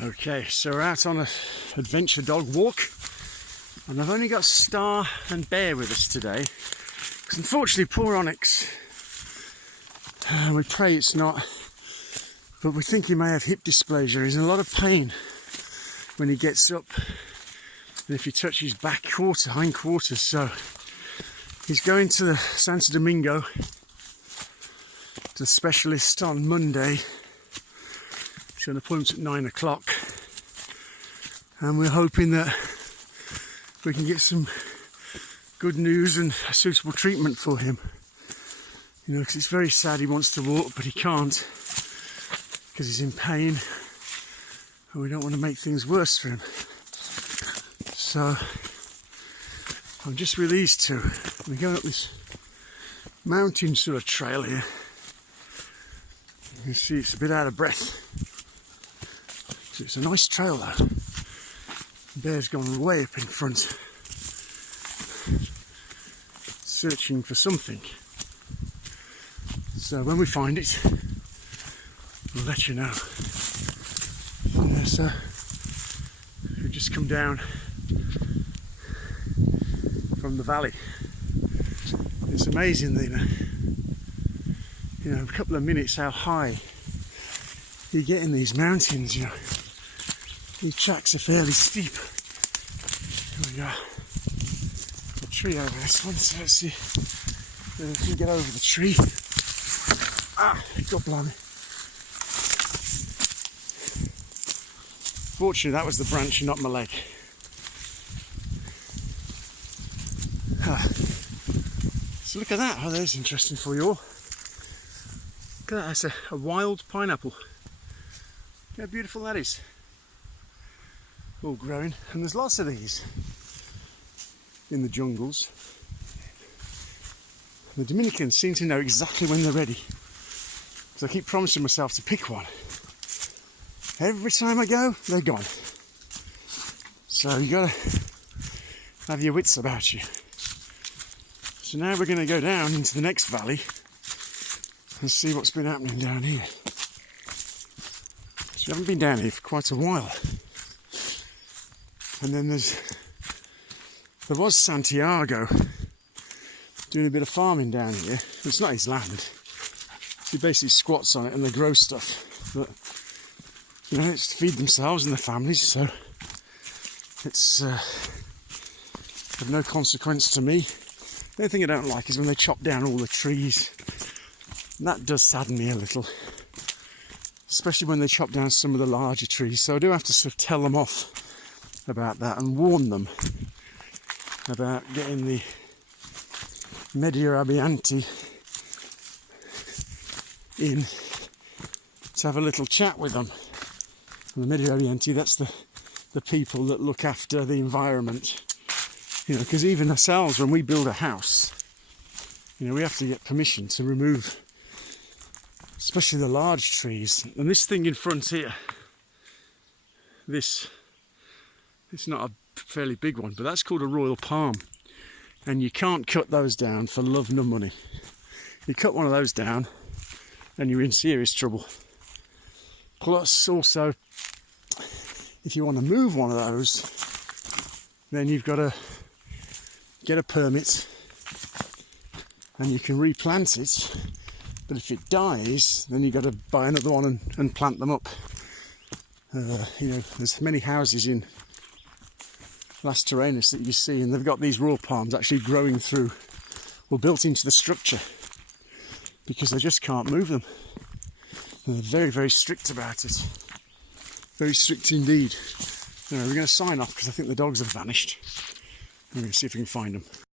Okay, so we're out on an adventure dog walk, and I've only got Star and Bear with us today, because unfortunately poor Onyx, we pray it's not, but we think he may have hip dysplasia. He's in a lot of pain when he gets up, and if you touch his back quarter, hind quarters, so he's going to the Santo Domingo to the specialist on Monday. She's got an appointment at 9 o'clock, and we're hoping that we can get some good news and a suitable treatment for him. You know, because it's very sad he wants to walk, but he can't because he's in pain, and we don't want to make things worse for him. So I'm just with these two. We're going up this mountain sort of trail here. You can see it's a bit out of breath. So it's a nice trail though. Bear's gone way up in front, searching for something. So when we find it, we'll let you know. Yeah, so we've just come down from the valley. It's amazing that, you know, a couple of minutes how high you get in these mountains, you know. These tracks are fairly steep. Here we go. A tree over this one, so let's see if we can get over the tree. Ah, God blimey. Fortunately, that was the branch and not my leg. So look at that. Oh, that's interesting for you all. Look at that. That's a wild pineapple. Look how beautiful that is. All growing, and there's lots of these in the jungles. The Dominicans seem to know exactly when they're ready, so I keep promising myself to pick one. Every time I go, they're gone. So you gotta have your wits about you. So now we're going to go down into the next valley and see what's been happening down here. So we haven't been down here for quite a while. And then there was Santiago doing a bit of farming down here. It's not his land. He basically squats on it and they grow stuff. But, you know, it's to feed themselves and their families, so it's of no consequence to me. The only thing I don't like is when they chop down all the trees. And that does sadden me a little. Especially when they chop down some of the larger trees. So I do have to sort of tell them off about that and warn them about getting the Media Abianti in to have a little chat with them. And the Media Abianti, that's the people that look after the environment. You know, because even ourselves, when we build a house, you know, we have to get permission to remove, especially the large trees. And this thing in front here, it's not a fairly big one, but that's called a royal palm. And you can't cut those down for love nor money. You cut one of those down and you're in serious trouble. Plus, also, if you want to move one of those, then you've got to get a permit and you can replant it. But if it dies, then you've got to buy another one and plant them up. You know, there's many houses in Las Terrenas that you see, and they've got these raw palms actually growing through or built into the structure because they just can't move them. And they're very, very strict about it. Very strict indeed. Anyway, we're going to sign off because I think the dogs have vanished. We're going to see if we can find them.